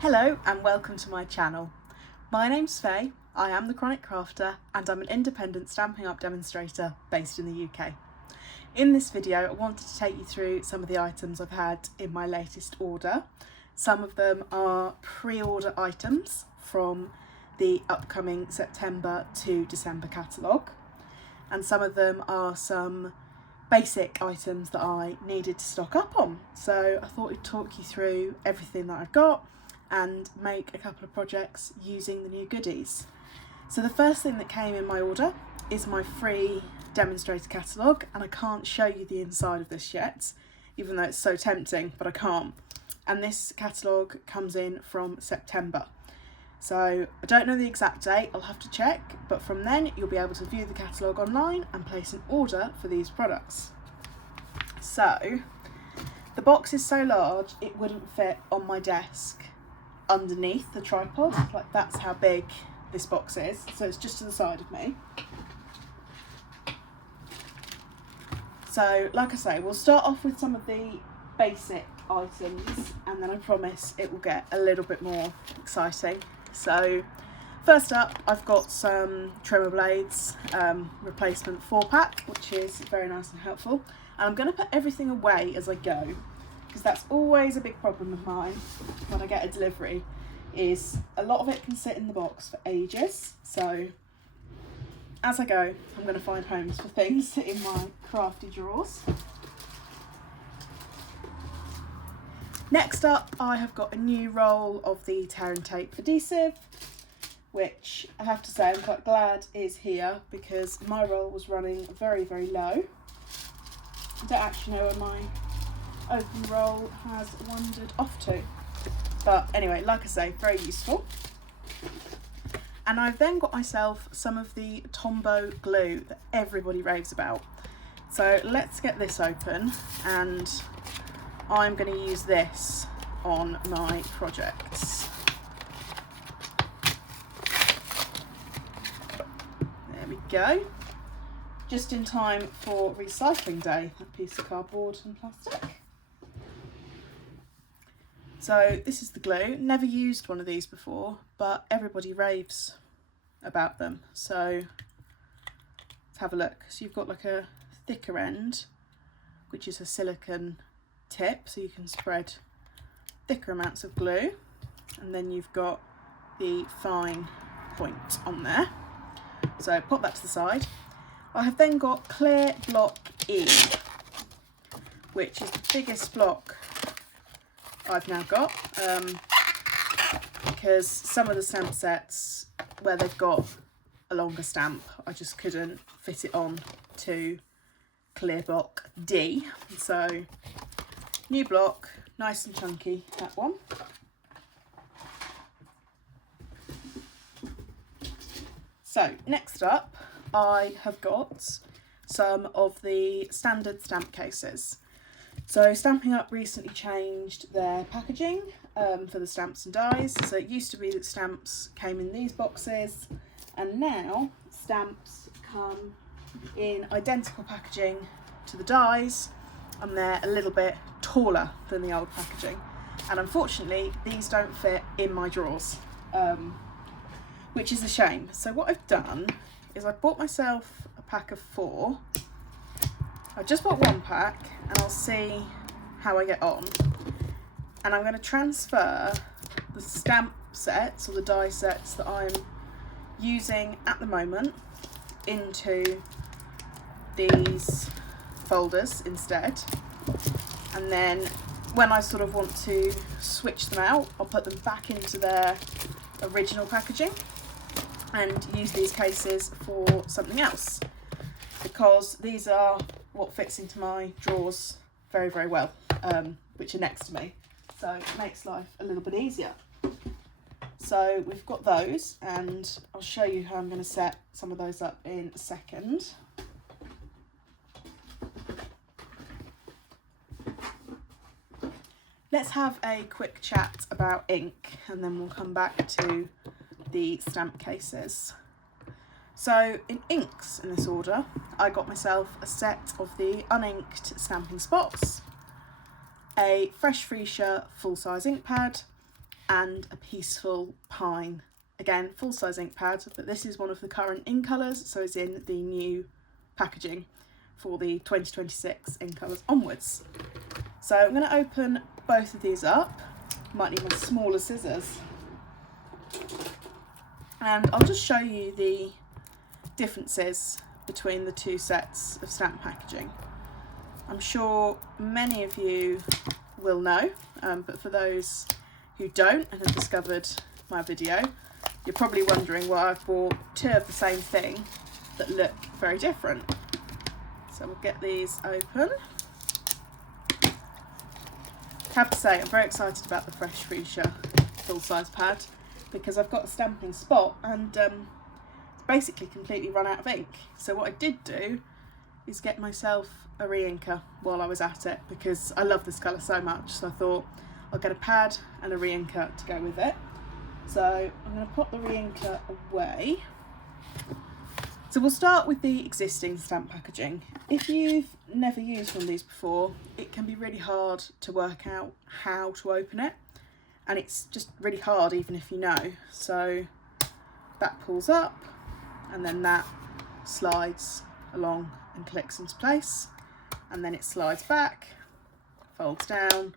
Hello and welcome to my channel. My name's Faye, I am the Chronic Crafter and I'm an independent Stampin' Up demonstrator based in the UK. In this video I wanted to take you through some of the items I've had in my latest order. Some of them are pre-order items from the upcoming September to December catalogue, and some of them are some basic items that I needed to stock up on. So I thought I'd talk you through everything that I've got and make a couple of projects using the new goodies. So the first thing that came in my order is my free demonstrator catalogue, and I can't show you the inside of this yet, even though it's so tempting, but I can't. And this catalogue comes in from September. So I don't know the exact date, I'll have to check, but from then you'll be able to view the catalogue online and place an order for these products. So the box is so large it wouldn't fit on my desk underneath the tripod, like that's how big this box is, so it's just to the side of me. So like I say, we'll start off with some of the basic items and then I promise it will get a little bit more exciting. So first up I've got some trimmer blades, replacement 4-pack, which is very nice and helpful, and I'm going to put everything away as I go, because that's always a big problem of mine when I get a delivery, is a lot of it can sit in the box for ages. So as I go I'm going to find homes for things in my crafty drawers. Next up I have got a new roll of the tear and tape adhesive, which I have to say I'm quite glad is here because my roll was running very low. I don't actually know where my open roll has wandered off to, but anyway, like I say, very useful. And I've then got myself some of the Tombow glue that everybody raves about. So let's get this open, and I'm going to use this on my projects. There we go. Just in time for recycling day, that piece of cardboard and plastic. So this is the glue. Never used one of these before, but everybody raves about them. So let's have a look. So you've got like a thicker end, which is a silicone tip, so you can spread thicker amounts of glue, and then you've got the fine point on there. So pop that to the side. I have then got clear block E, which is the biggest block I've now got, because some of the stamp sets where they've got a longer stamp, I just couldn't fit it on to clear block D. So new block, nice and chunky, that one. So next up I have got some of the standard stamp cases. So Stampin' Up recently changed their packaging for the stamps and dies. So it used to be that stamps came in these boxes, and now stamps come in identical packaging to the dies, and they're a little bit taller than the old packaging. And unfortunately these don't fit in my drawers, which is a shame. So what I've done is I bought myself a pack of 4. I just bought 1 pack and I'll see how I get on. And I'm going to transfer the stamp sets or the die sets that I'm using at the moment into these folders instead. And then when I sort of want to switch them out, I'll put them back into their original packaging and use these cases for something else, because these are what fits into my drawers very well, which are next to me, so it makes life a little bit easier. So we've got those, and I'll show you how I'm going to set some of those up in a second. Let's have a quick chat about ink and then we'll come back to the stamp cases. So in inks in this order, I got myself a set of the uninked stamping spots, a Fresh Freesia full-size ink pad, and a peaceful pine. Again, full-size ink pad, but this is one of the current in colours, so it's in the new packaging for the 2026 in colours onwards. So I'm going to open both of these up. Might need my smaller scissors. And I'll just show you the differences between the two sets of stamp packaging. I'm sure many of you will know, but for those who don't and have discovered my video, you're probably wondering why I've bought two of the same thing that look very different. So we'll get these open. I have to say, I'm very excited about the Fresh Fuchsia full-size pad because I've got a stamping spot and it's basically completely run out of ink. So what I did do is get myself a re-inker while I was at it because I love this colour so much. So I thought I'll get a pad and a re-inker to go with it. So I'm going to put the re-inker away. So we'll start with the existing stamp packaging. If you've never used one of these before, it can be really hard to work out how to open it. And it's just really hard even if you know. So that pulls up and then that slides along and clicks into place. And then it slides back, folds down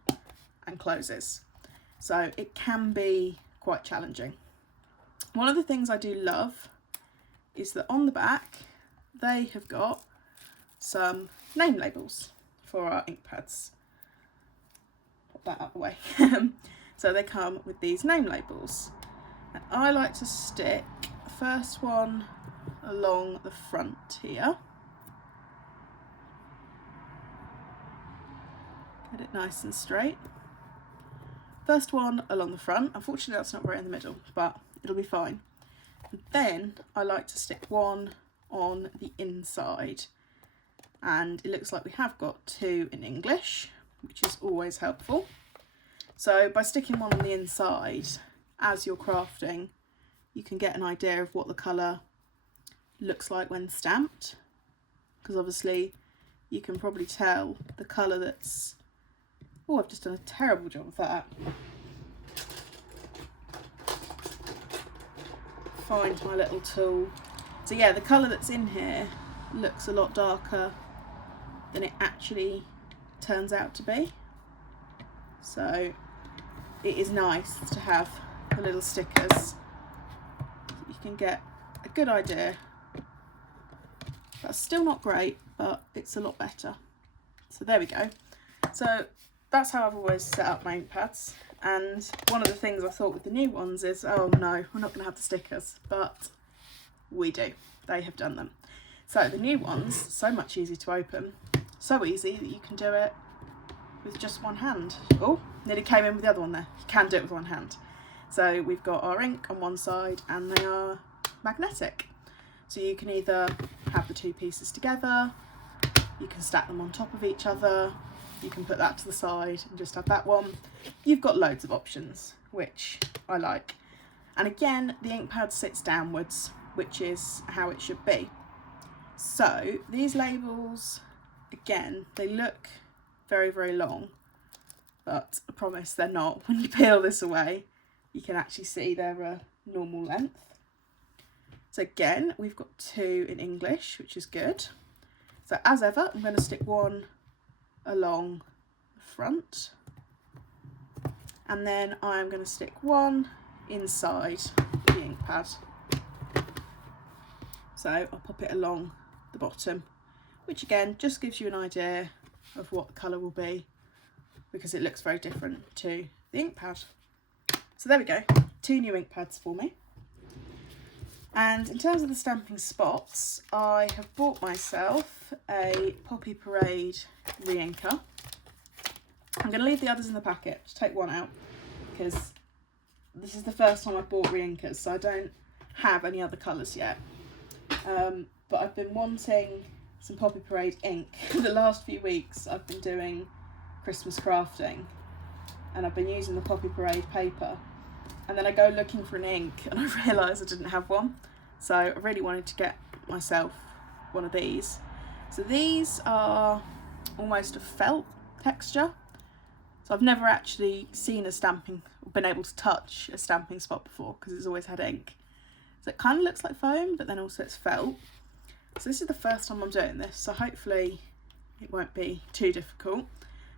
and closes. So it can be quite challenging. One of the things I do love is that on the back they have got some name labels for our ink pads. Put that out of the way. So they come with these name labels, and I like to stick the first one along the front here. Get it nice and straight. First one along the front. Unfortunately that's not right in the middle, but it'll be fine. And then I like to stick one on the inside, and it looks like we have got two in English, which is always helpful. So by sticking one on the inside, as you're crafting, you can get an idea of what the colour looks like when stamped, because obviously you can probably tell the colour that's... Oh, I've just done a terrible job of that. Find my little tool. So yeah, the colour that's in here looks a lot darker than it actually turns out to be. So it is nice to have the little stickers. You can get a good idea. That's still not great, but it's a lot better. So there we go. So that's how I've always set up my ink pads. And one of the things I thought with the new ones is, oh no, we're not going to have the stickers, but we do. They have done them. So the new ones, so much easier to open. So easy that you can do it with just one hand. Oh, nearly came in with the other one there. You can do it with one hand. So we've got our ink on one side and they are magnetic. So you can either have the two pieces together, you can stack them on top of each other, you can put that to the side and just have that one. You've got loads of options, which I like. And again, the ink pad sits downwards, which is how it should be. So these labels, again, they look very, very long, but I promise they're not. When you peel this away, you can actually see they're a normal length. So again, we've got two in English, which is good. So as ever, I'm going to stick one along the front, and then I'm going to stick one inside the ink pad. So I'll pop it along the bottom, which again just gives you an idea of what the colour will be, because it looks very different to the ink pad. So there we go, two new ink pads for me. And in terms of the stamping spots, I have bought myself a Poppy Parade re-inker. I'm going to leave the others in the packet, just take one out, because this is the first time I've bought re-inkers, so I don't have any other colours yet. But I've been wanting some Poppy Parade ink. The last few weeks I've been doing Christmas crafting, and I've been using the Poppy Parade paper. And then I go looking for an ink and I realise I didn't have one. So I really wanted to get myself one of these. So these are almost a felt texture. So I've never actually seen a stamping, or been able to touch a stamping spot before, because it's always had ink. So it kind of looks like foam, but then also it's felt. So this is the first time I'm doing this, so hopefully it won't be too difficult.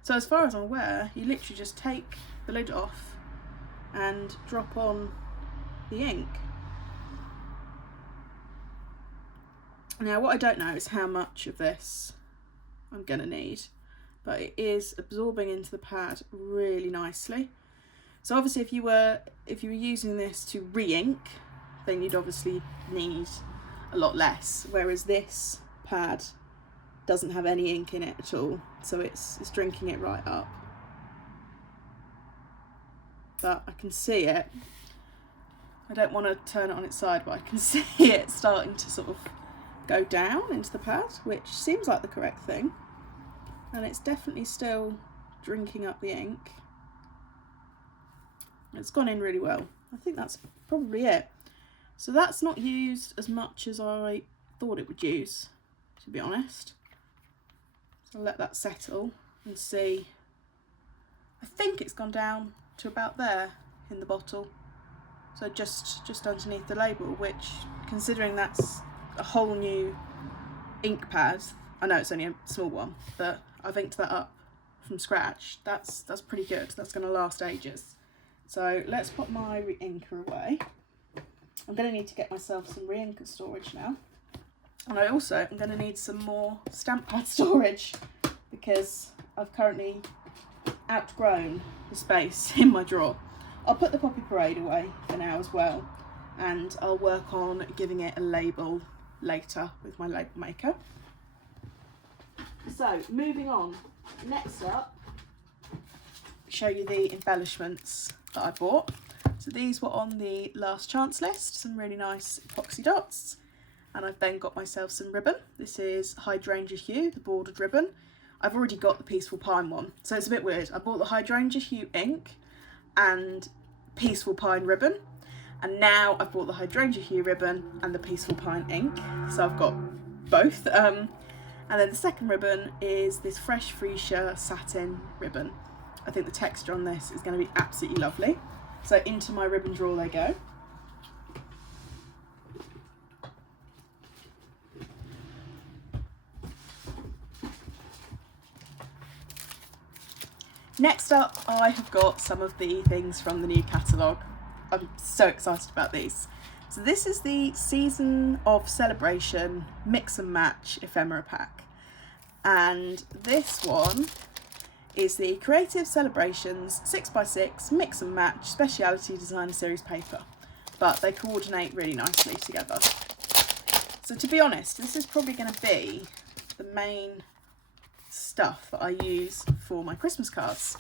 So as far as I'm aware, you literally just take the lid off and drop on the ink. Now what I don't know is how much of this I'm going to need, but it is absorbing into the pad really nicely. So obviously if you were using this to re-ink, then you'd obviously need a lot less, whereas this pad doesn't have any ink in it at all, so it's drinking it right up. But I can see it. I don't want to turn it on its side, but I can see it starting to sort of go down into the pad, which seems like the correct thing. And it's definitely still drinking up the ink. It's gone in really well. I think that's probably it. So that's not used as much as I thought it would use, to be honest. So I'll let that settle and see. I think it's gone down to about there in the bottle. So just underneath the label, which, considering that's a whole new ink pad, I know it's only a small one, but I've inked that up from scratch. That's pretty good. That's going to last ages. So let's put my re-inker away. I'm going to need to get myself some re-inker storage now. And I also am going to need some more stamp pad storage, because I've currently outgrown the space in my drawer. I'll put the Poppy Parade away for now as well, and I'll work on giving it a label later with my label maker. So moving on, next up, show you the embellishments that I bought. So these were on the last chance list, some really nice epoxy dots, and I've then got myself some ribbon. This is Hydrangea Hue, the bordered ribbon. I've already got the Peaceful Pine one, so it's a bit weird. I bought the Hydrangea Hue ink and Peaceful Pine ribbon, and now I've bought the Hydrangea Hue ribbon and the Peaceful Pine ink, so I've got both. And then the second ribbon is this Fresh Freesia satin ribbon. I think the texture on this is going to be absolutely lovely. So into my ribbon drawer they go. Next up, I have got some of the things from the new catalogue. I'm so excited about these. So this is the Season of Celebration Mix and Match Ephemera Pack. And this one is the Creative Celebrations 6x6 Mix and Match Speciality Designer Series paper. But they coordinate really nicely together. So to be honest, this is probably going to be the main stuff that I use for my Christmas cards.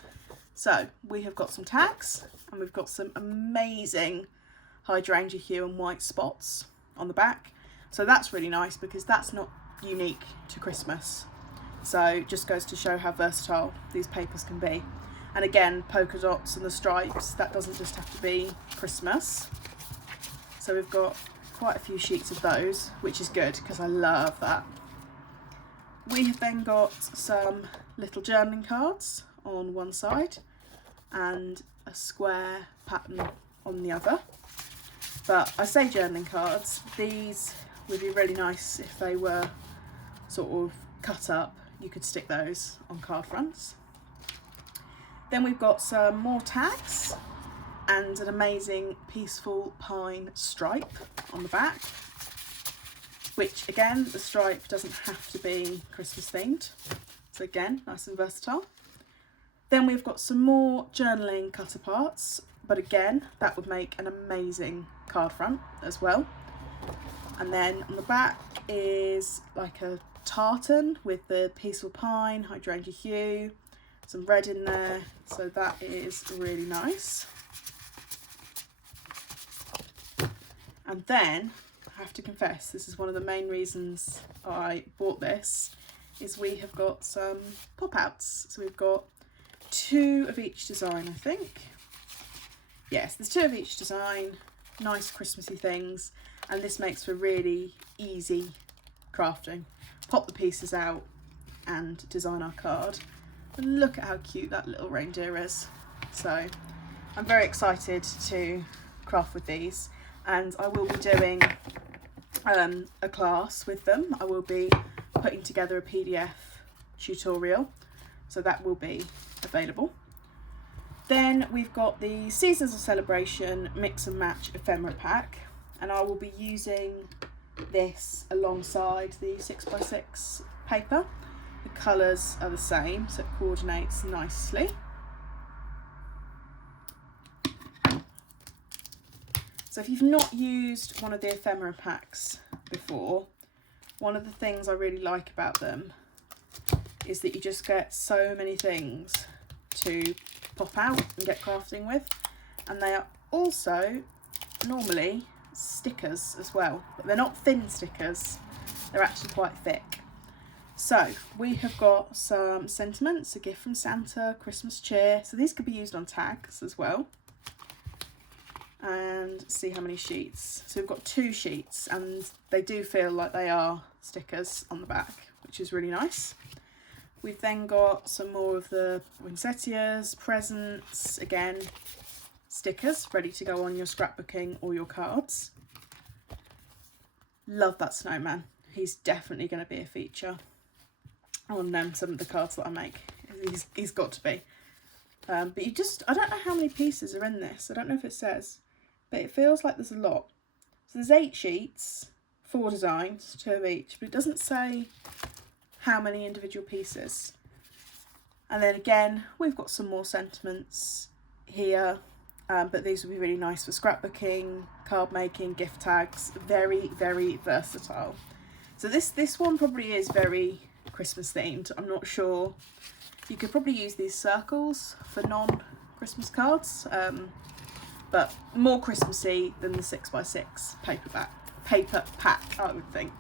So we have got some tags, and we've got some amazing Hydrangea Hue and white spots on the back. So that's really nice, because that's not unique to Christmas. So it just goes to show how versatile these papers can be. And again, polka dots and the stripes, that doesn't just have to be Christmas. So we've got quite a few sheets of those, which is good because I love that. We have then got some little journaling cards on one side and a square pattern on the other. But I say journaling cards, these would be really nice if they were sort of cut up. You could stick those on card fronts. Then we've got some more tags and an amazing Peaceful Pine stripe on the back, which again, the stripe doesn't have to be Christmas themed. So again, nice and versatile. Then we've got some more journaling cut aparts, but again, that would make an amazing card front as well. And then on the back is like a tartan with the Peaceful Pine, Hydrangea Hue, some red in there, so that is really nice. And then, I have to confess, this is one of the main reasons I bought this, is we have got some pop-outs. So we've got 2 of each design, I think. Yes, there's 2 of each design, nice Christmassy things, and this makes for really easy crafting. Pop the pieces out and design our card. And look at how cute that little reindeer is. So I'm very excited to craft with these, and I will be doing a class with them. I will be putting together a PDF tutorial, so that will be available. Then we've got the Seasons of Celebration Mix and Match ephemera pack, and I will be using this alongside the 6x6 paper. The colours are the same, so it coordinates nicely. So if you've not used one of the ephemera packs before, one of the things I really like about them is that you just get so many things to pop out and get crafting with, and they are also normally stickers as well, but they're not thin stickers, they're actually quite thick. So we have got some sentiments, a gift from Santa, Christmas cheer, so these could be used on tags as well. And see how many sheets. So we've got 2 sheets, and they do feel like they are stickers on the back, which is really nice. We've then got some more of the poinsettias, presents, again, stickers ready to go on your scrapbooking or your cards. Love that snowman. He's definitely going to be a feature on some of the cards that I make. He's got to be. But I don't know how many pieces are in this. I don't know if it says, but it feels like there's a lot. So there's 8 sheets, 4 designs, 2 of each, but it doesn't say how many individual pieces. And then again, we've got some more sentiments here, but these would be really nice for scrapbooking, card making, gift tags. Very, very versatile. So this one probably is very Christmas themed. I'm not sure. You could probably use these circles for non-Christmas cards, but more Christmassy than the 6x6 paper pack, I would think.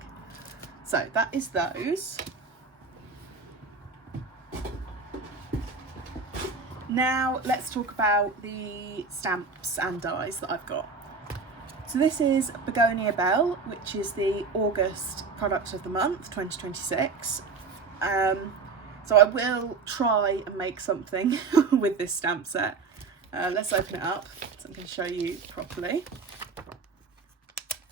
So that is those. Now let's talk about the stamps and dies that I've got. So this is Begonia Bell, which is the August product of the month, 2026. So I will try and make something with this stamp set. Let's open it up so I can show you properly.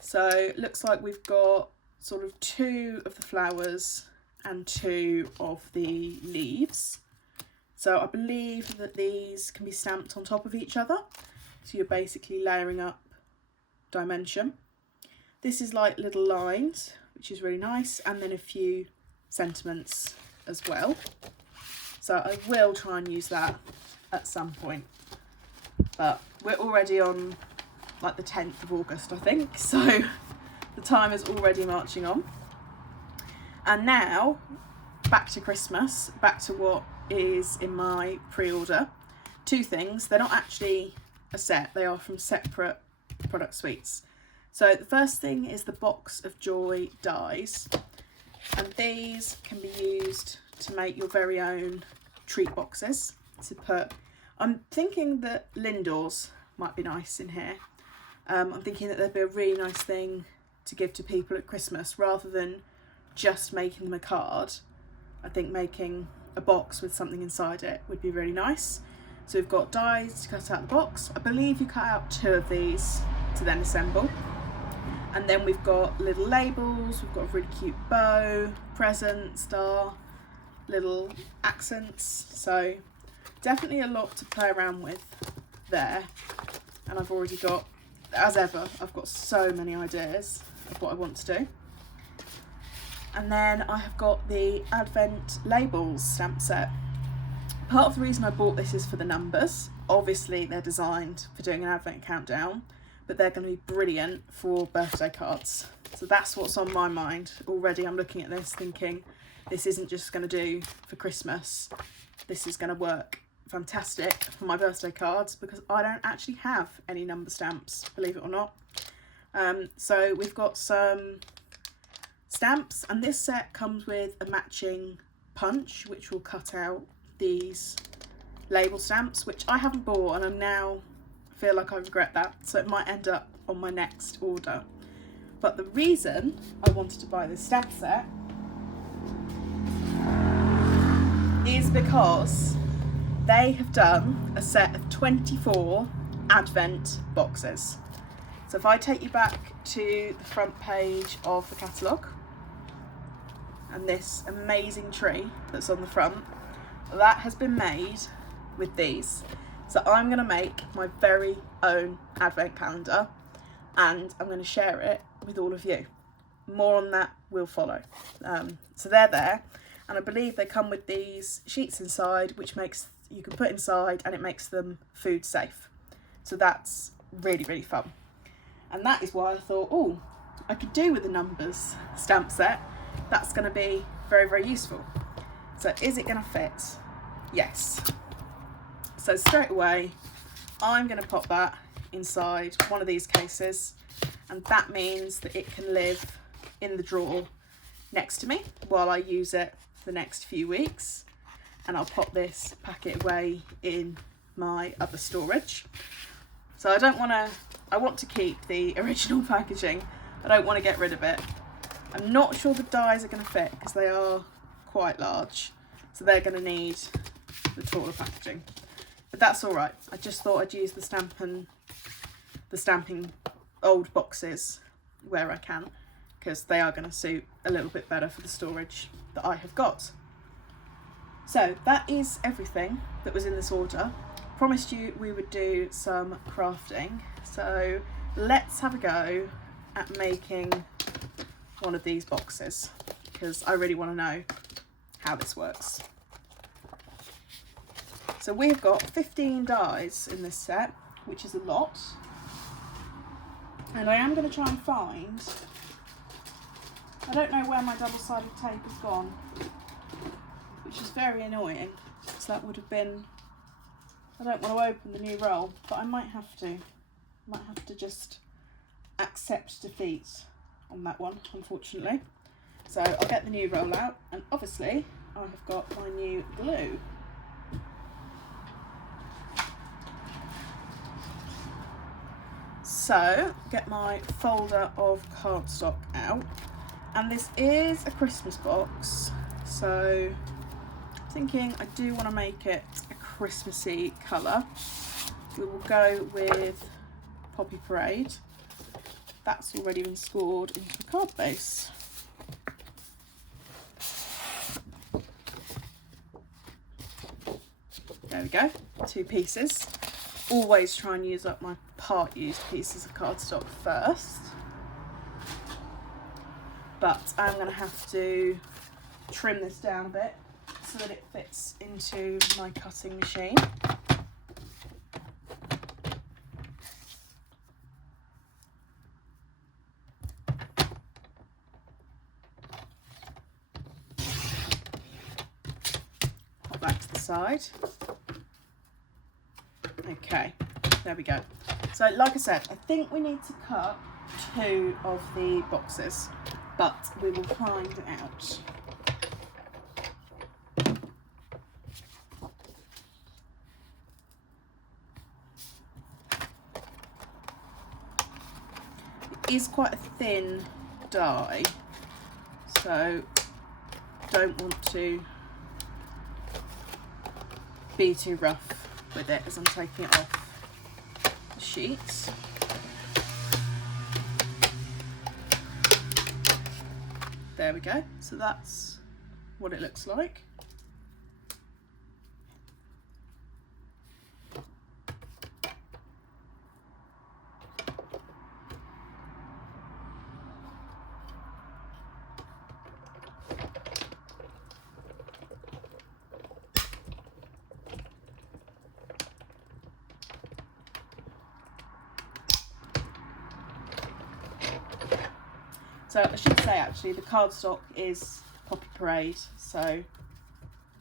So it looks like we've got sort of 2 of the flowers and 2 of the leaves. So I believe that these can be stamped on top of each other. So you're basically layering up dimension. This is like little lines, which is really nice, and then a few sentiments as well. So I will try and use that at some point. But we're already on like the 10th of August, I think. So the time is already marching on. And now back to Christmas, back to what is in my pre-order. 2 things. They're not actually a set, they are from separate product suites. So the first thing is the Box of Joy dies, and these can be used to make your very own treat boxes to put. I'm thinking that Lindors might be nice in here. I'm thinking that they'd be a really nice thing to give to people at Christmas rather than just making them a card. I think making a box with something inside it would be really nice. So we've got dies to cut out the box. I believe you cut out 2 of these to then assemble. And then we've got little labels, we've got a really cute bow, present, star, little accents. So definitely a lot to play around with there. And I've already got, as ever, I've got so many ideas of what I want to do. And then I have got the Advent Labels stamp set. Part of the reason I bought this is for the numbers. Obviously they're designed for doing an Advent countdown, but they're going to be brilliant for birthday cards. So that's what's on my mind. Already I'm looking at this thinking, this isn't just going to do for Christmas. This is going to work fantastic for my birthday cards because I don't actually have any number stamps, believe it or not. So we've got some stamps, and this set comes with a matching punch which will cut out these label stamps, which I haven't bought, and I now feel like I regret that, so it might end up on my next order. But the reason I wanted to buy this stamp set is because they have done a set of 24 Advent boxes. So if I take you back to the front page of the catalogue, and this amazing tree that's on the front, that has been made with these. So I'm going to make my very own Advent calendar, and I'm going to share it with all of you. More on that will follow. So they're there, and I believe they come with these sheets inside, which you can put inside, and it makes them food safe. So that's really, really fun. And that is why I thought, oh, I could do with the numbers stamp set. That's going to be very, very useful. So is it going to fit? Yes. So straight away, I'm going to pop that inside one of these cases, and that means that it can live in the drawer next to me while I use it the next few weeks. And I'll pop this packet away in my other storage. So I want to keep the original packaging. I don't want to get rid of it. I'm not sure the dies are going to fit because they are quite large. So they're going to need the taller packaging. But that's all right. I just thought I'd use the stamping old boxes where I can, because they are going to suit a little bit better for the storage that I have got. So that is everything that was in this order. Promised you we would do some crafting. So let's have a go at making one of these boxes, because I really want to know how this works. So we've got 15 dies in this set, which is a lot. And I am going to try and find, I don't know where my double-sided tape has gone, which is very annoying, because that would have been, I don't want to open the new roll, but I might have to just accept defeat on that one, unfortunately. So I'll get the new roll out, and obviously I have got my new glue. So get my folder of cardstock out, and this is a Christmas box, so I'm thinking I do want to make it a Christmassy colour. We will go with Poppy Parade. That's already been scored into the card base. There we go, 2 pieces. Always try and use up my part used pieces of cardstock first. But I'm going to have to trim this down a bit so that it fits into my cutting machine. Pop that to the side. Okay, there we go. So like I said, I think we need to cut 2 of the boxes, but we will find out. It is quite a thin die, so don't want to be too rough with it as I'm taking it off the sheets. There we go. So that's what it looks like. So I should say actually the cardstock is Poppy Parade, so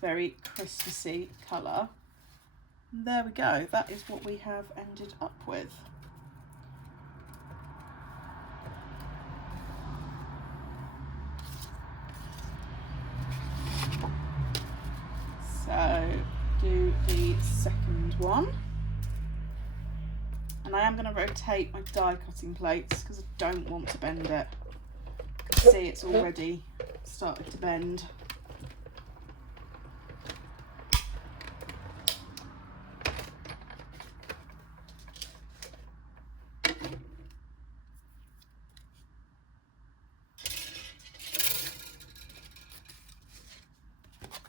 very Christmassy colour. And there we go, that is what we have ended up with. So do the second one. And I am going to rotate my die cutting plates because I don't want to bend it. See, it's already started to bend.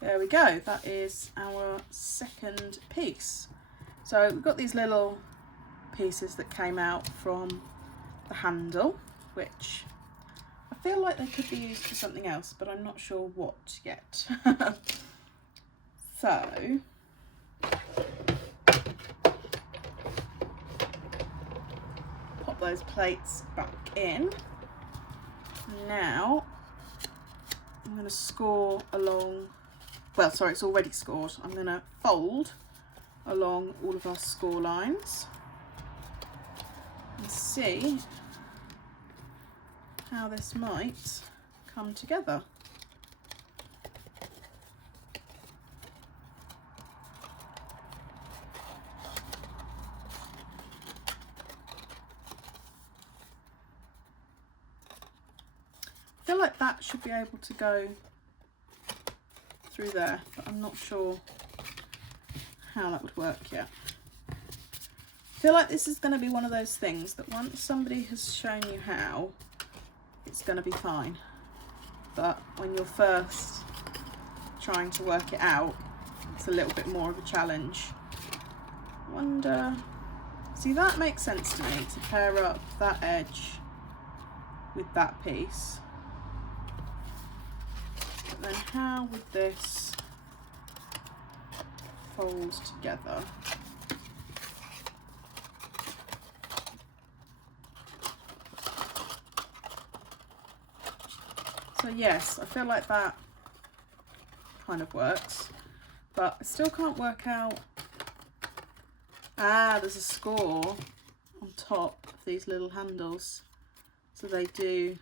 there we go, that is our second piece. So we've got these little pieces that came out from the handle, which I feel like they could be used for something else, but I'm not sure what yet. So pop those plates back in. Now I'm going to score along, well sorry, it's already scored. I'm going to fold along all of our score lines and see how this might come together. I feel like that should be able to go through there, but I'm not sure how that would work yet. I feel like this is going to be one of those things that once somebody has shown you how, it's going to be fine. But when you're first trying to work it out, it's a little bit more of a challenge. I wonder, see, that makes sense to me, to pair up that edge with that piece. But then how would this fold together? So yes, I feel like that kind of works, but I still can't work out. Ah, there's a score on top of these little handles. So they do,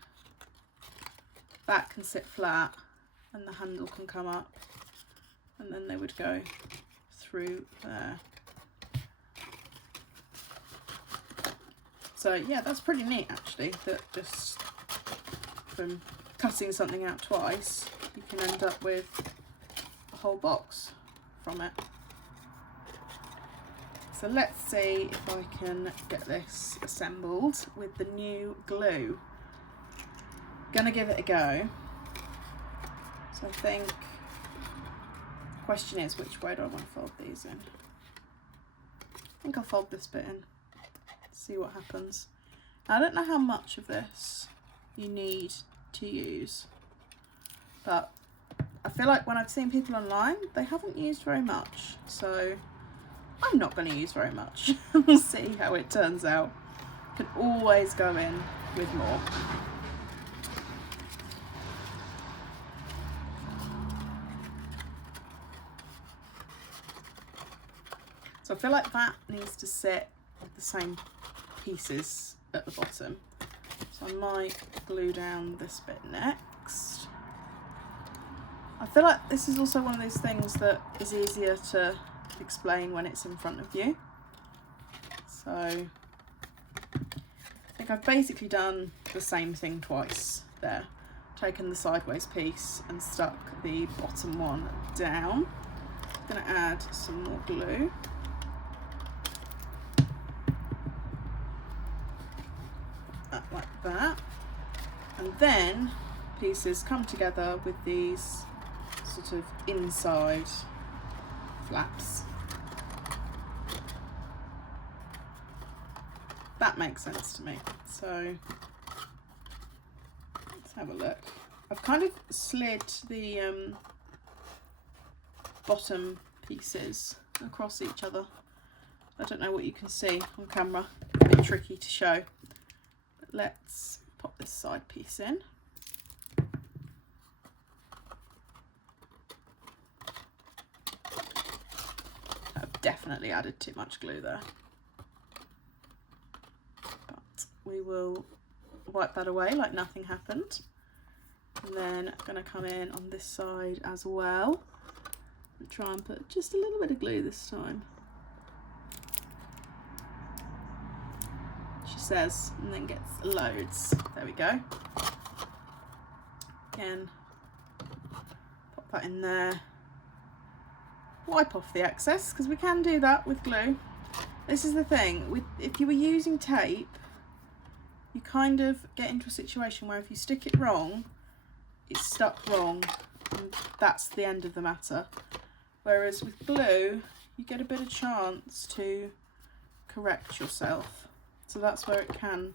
that can sit flat and the handle can come up, and then they would go through there. So yeah, that's pretty neat actually, that just from cutting something out twice, you can end up with a whole box from it. So let's see if I can get this assembled with the new glue. Gonna give it a go. So I think the question is, which way do I want to fold these in? I think I'll fold this bit in, see what happens. I don't know how much of this you need to use, but I feel like when I've seen people online, they haven't used very much, so I'm not going to use very much. We'll see how it turns out. Can always go in with more. So I feel like that needs to sit with the same pieces at the bottom. So I might glue down this bit next. I feel like this is also one of those things that is easier to explain when it's in front of you. So I think I've basically done the same thing twice there. Taken the sideways piece and stuck the bottom one down. I'm going to add some more glue. Like that, and then pieces come together with these sort of inside flaps. That makes sense to me. So let's have a look. I've kind of slid the bottom pieces across each other. I don't know what you can see on camera, a bit tricky to show. Let's pop this side piece in. I've definitely added too much glue there, but we will wipe that away like nothing happened. And then I'm going to come in on this side as well and try and put just a little bit of glue this time. Says, and then gets loads. There we go. Again, pop that in there. Wipe off the excess, because we can do that with glue. This is the thing, if you were using tape, you kind of get into a situation where if you stick it wrong, it's stuck wrong and that's the end of the matter. Whereas with glue, you get a bit of chance to correct yourself. So that's where it can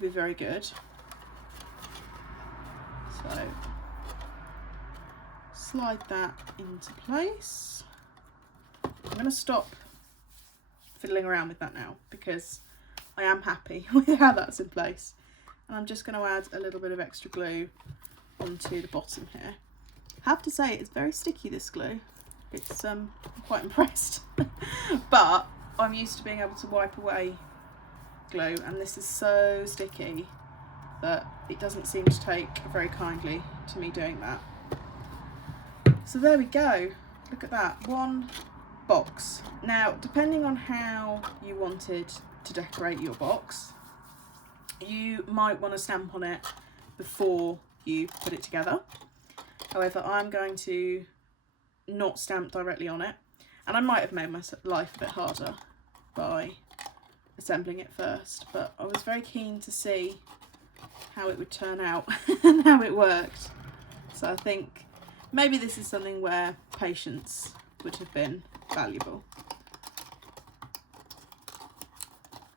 be very good. So slide that into place. I'm going to stop fiddling around with that now because I am happy with how that's in place. And I'm just going to add a little bit of extra glue onto the bottom here. I have to say it's very sticky, this glue. It's I'm quite impressed. But I'm used to being able to wipe away glue, and this is so sticky that it doesn't seem to take very kindly to me doing that. So there we go. Look at that, one box. Now, depending on how you wanted to decorate your box, you might want to stamp on it before you put it together. However, I'm going to not stamp directly on it, and I might have made my life a bit harder by assembling it first, but I was very keen to see how it would turn out and how it worked. So I think maybe this is something where patience would have been valuable.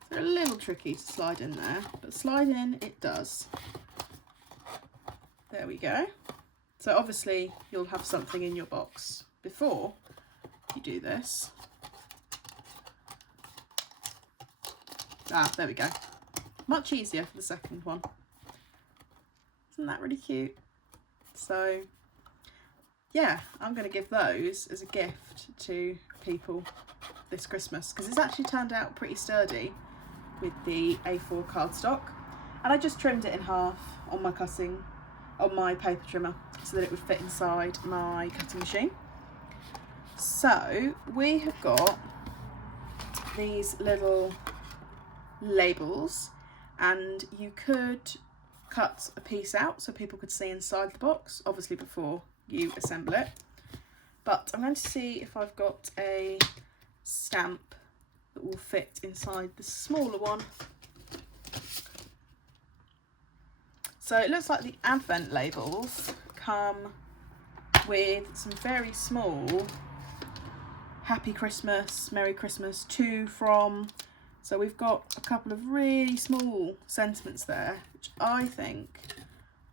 They're a little tricky to slide in there, but slide in it does. There we go. So obviously you'll have something in your box before you do this. Ah, there we go. Much easier for the second one. Isn't that really cute? So yeah, I'm going to give those as a gift to people this Christmas, because it's actually turned out pretty sturdy with the A4 cardstock, and I just trimmed it in half on my paper trimmer so that it would fit inside my cutting machine. So we have got these little labels, and you could cut a piece out so people could see inside the box, obviously before you assemble it. But I'm going to see if I've got a stamp that will fit inside the smaller one. So it looks like the advent labels come with some very small Happy Christmas, Merry Christmas, to, from. So we've got a couple of really small sentiments there, which I think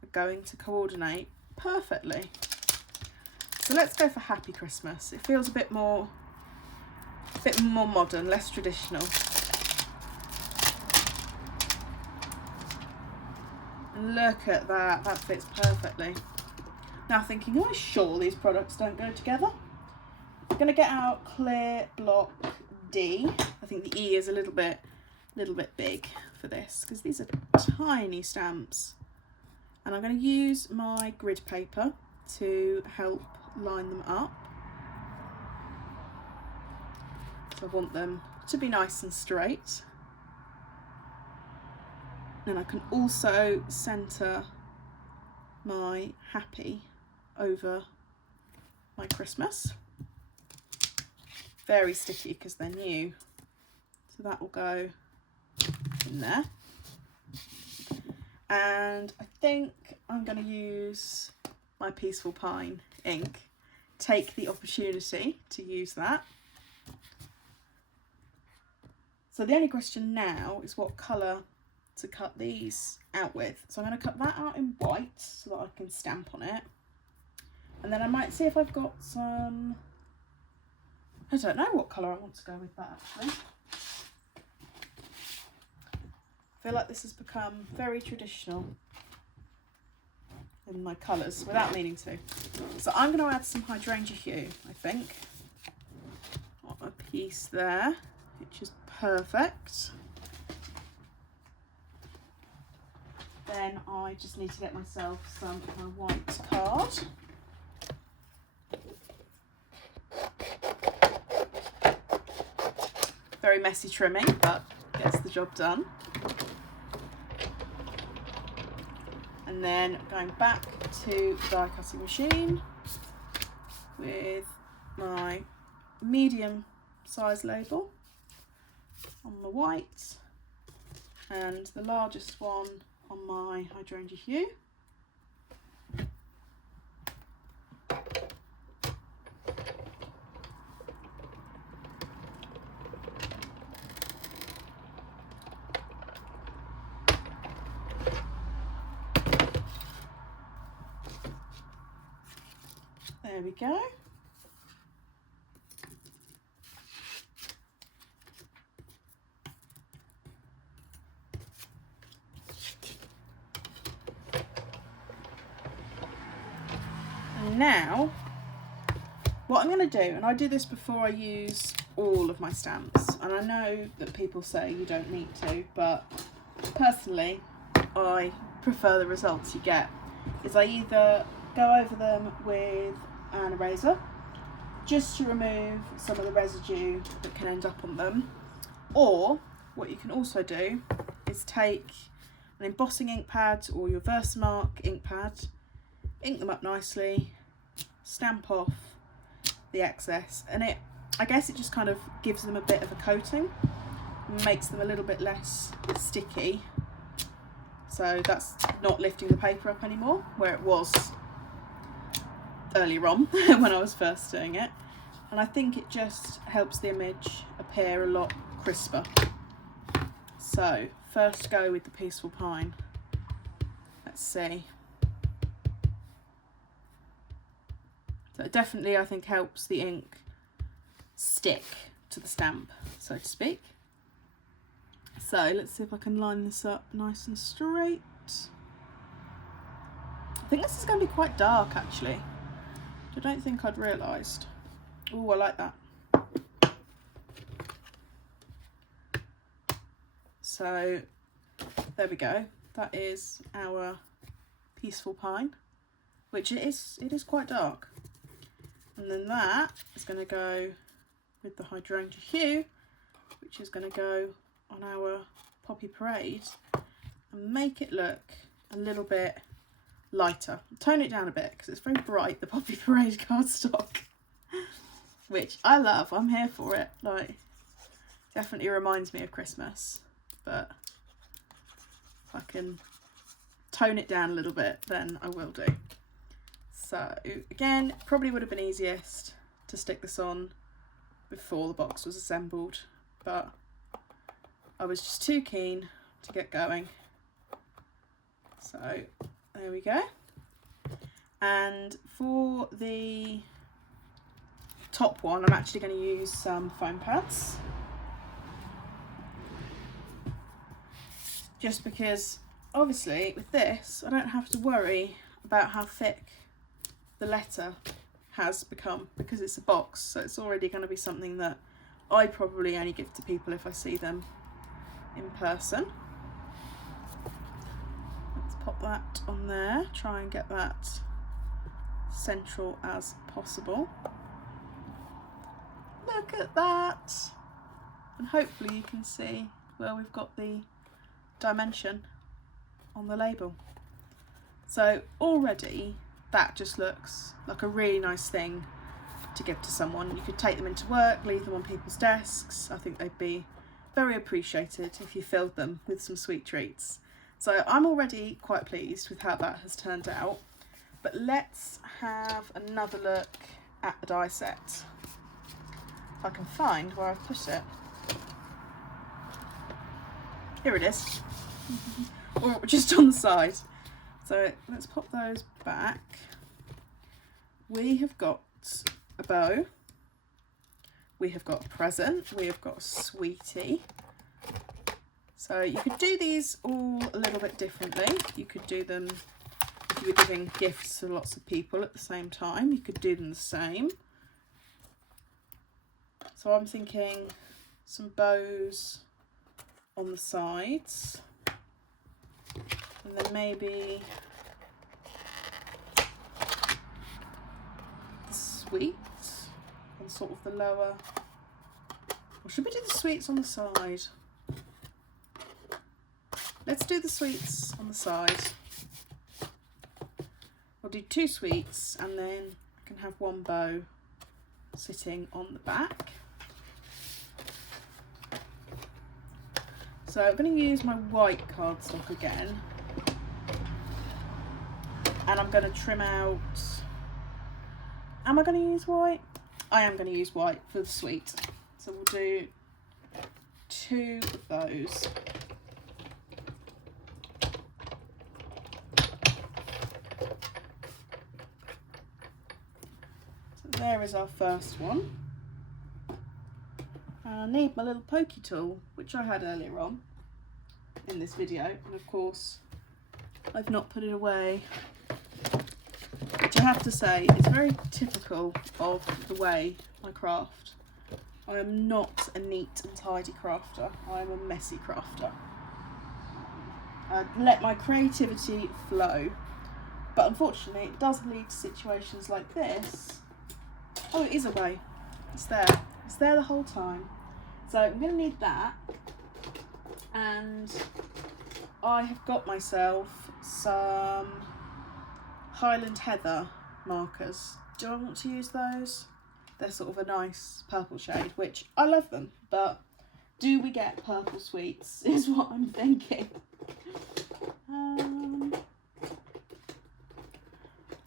are going to coordinate perfectly. So let's go for Happy Christmas. It feels a bit more modern, less traditional. And look at that, that fits perfectly. Now thinking, am I sure these products don't go together? I'm going to get out clear block D. I think the E is a little bit big for this because these are tiny stamps. And I'm going to use my grid paper to help line them up. So I want them to be nice and straight. And I can also centre my happy over my Christmas. Very sticky because they're new. So that will go in there. And I think I'm going to use my Peaceful Pine ink. Take the opportunity to use that. So the only question now is what colour to cut these out with. So I'm going to cut that out in white so that I can stamp on it. And then I might see if I've got some, I don't know what colour I want to go with that actually. I feel like this has become very traditional in my colours without meaning to. So I'm going to add some Hydrangea hue, I think. Got a piece there, which is perfect. Then I just need to get myself some of my white card. Very messy trimming, but gets the job done. And then going back to the die cutting machine with my medium size label on the white and the largest one on my Hydrangea hue. There we go. And now, what I'm going to do, and I do this before I use all of my stamps, and I know that people say you don't need to, but personally I prefer the results you get, is I either go over them with an eraser just to remove some of the residue that can end up on them, or what you can also do is take an embossing ink pad or your Versamark ink pad, ink them up nicely, stamp off the excess, and I guess it just kind of gives them a bit of a coating, makes them a little bit less sticky, so that's not lifting the paper up anymore where it was earlier on when I was first doing it, and I think it just helps the image appear a lot crisper. So first go with the Peaceful Pine. Let's see. So it definitely, I think, helps the ink stick to the stamp, so to speak. So let's see if I can line this up nice and straight. I think this is going to be quite dark actually. I don't think I'd realised. Oh, I like that. So there we go. That is our Peaceful Pine, which it is quite dark. And then that is going to go with the Hydrangea Hue, which is going to go on our Poppy Parade and make it look a little bit lighter. Tone it down a bit because it's very bright, the Poppy Parade cardstock, which I love. I'm here for it. Like, definitely reminds me of Christmas, but if I can tone it down a little bit, then I will do. So again, probably would have been easiest to stick this on before the box was assembled, but I was just too keen to get going. So there we go. And for the top one, I'm actually going to use some foam pads, just because obviously with this I don't have to worry about how thick the letter has become, because it's a box, so it's already going to be something that I probably only give to people if I see them in person. Let's pop that on there, try and get that central as possible. Look at that, and hopefully you can see where we've got the dimension on the label. So already that just looks like a really nice thing to give to someone. You could take them into work, leave them on people's desks. I think they'd be very appreciated if you filled them with some sweet treats. So I'm already quite pleased with how that has turned out. But let's have another look at the die set. If I can find where I've put it. Here it is. Or just on the side. So let's pop those back. We have got a bow, we have got a present, we have got a sweetie. So you could do these all a little bit differently. You could do them if you were giving gifts to lots of people at the same time. You could do them the same. So I'm thinking some bows on the sides, and then maybe the sweets on sort of the lower, or should we do the sweets on the side? Let's do the sweets on the side. We'll do 2 sweets and then I can have 1 bow sitting on the back. So I'm going to use my white cardstock again, and I'm going to trim out, am I going to use white? I am going to use white for the sweet. So we'll do 2 of those. there is our first one. I need my little pokey tool, which I had earlier on in this video, and of course I've not put it away, which I have to say is very typical of the way I craft. I am not a neat and tidy crafter, I am a messy crafter. I let my creativity flow, but unfortunately it does lead to situations like this. Oh, it is away. It's there the whole time. So I'm going to need that, and I have got myself some Highland Heather markers. Do I want to use those? They're sort of a nice purple shade, which I love them, but do we get purple sweets is what I'm thinking.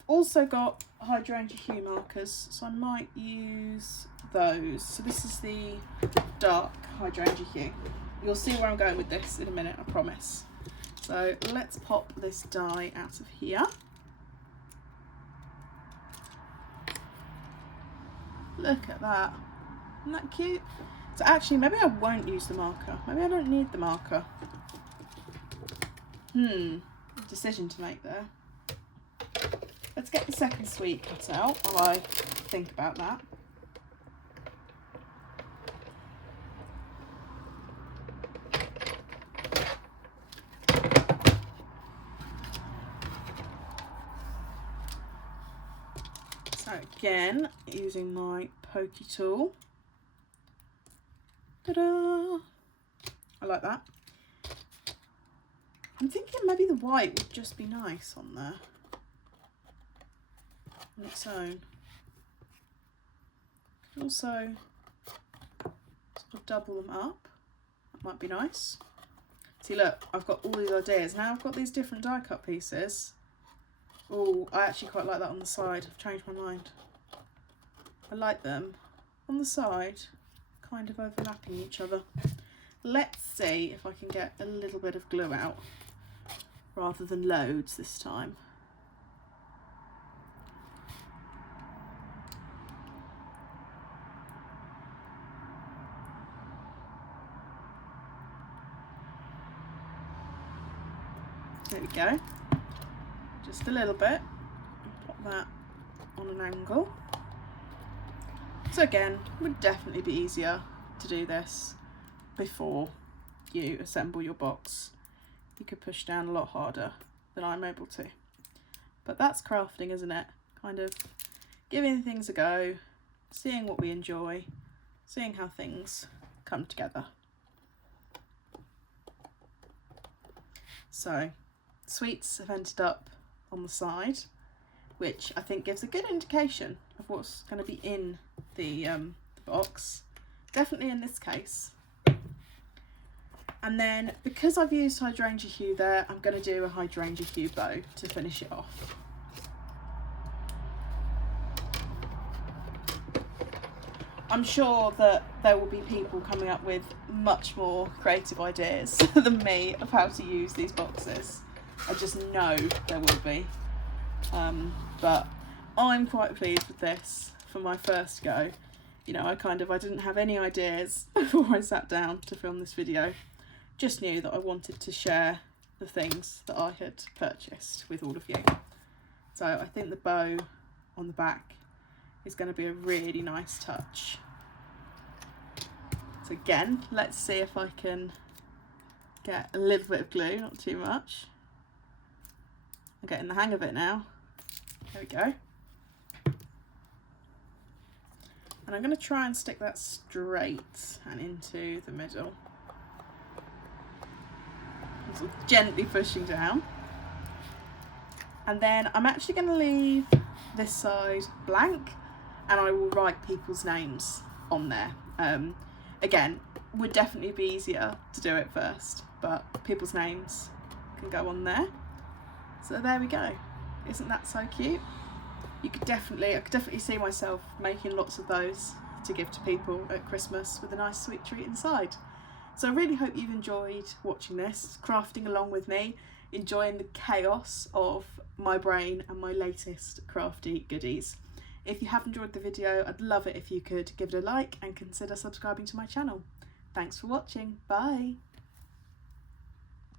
Also got Hydrangea hue markers, so I might use those. So this is the dark Hydrangea hue. You'll see where I'm going with this in a minute, I promise. So let's pop this die out of here. Look at that. Isn't that cute? So actually, maybe I won't use the marker. Maybe I don't need the marker. Decision to make there. Let's get the second sweet cut out while I think about that. So again, using my pokey tool. Ta-da! I like that. I'm thinking maybe the white would just be nice on there. On its own. Could also sort of double them up. That might be nice. See, look, I've got all these ideas. Now I've got these different die cut pieces. Oh, I actually quite like that on the side. I've changed my mind. I like them on the side, kind of overlapping each other. Let's see if I can get a little bit of glue out rather than loads this time. There we go. Just a little bit. Pop that on an angle. So again, it would definitely be easier to do this before you assemble your box. You could push down a lot harder than I'm able to. But that's crafting, isn't it? Kind of giving things a go, seeing what we enjoy, seeing how things come together. So sweets have ended up on the side, which I think gives a good indication of what's going to be in the box, definitely in this case. And then because I've used Hydrangea hue there, I'm going to do a Hydrangea hue bow to finish it off. I'm sure that there will be people coming up with much more creative ideas than me of how to use these boxes. I just know there will be. But I'm quite pleased with this for my first go. You know, I didn't have any ideas before I sat down to film this video. Just knew that I wanted to share the things that I had purchased with all of you. So I think the bow on the back is going to be a really nice touch. So again, let's see if I can get a little bit of glue, not too much. I'm getting the hang of it now. There we go. And I'm going to try and stick that straight and into the middle. I'm sort of gently pushing down. And then I'm actually going to leave this side blank, and I will write people's names on there. Again, would definitely be easier to do it first, but people's names can go on there. So there we go. Isn't that so cute? I could definitely see myself making lots of those to give to people at Christmas with a nice sweet treat inside. So I really hope you've enjoyed watching this, crafting along with me, enjoying the chaos of my brain and my latest crafty goodies. If you have enjoyed the video, I'd love it if you could give it a like and consider subscribing to my channel. Thanks for watching. Bye!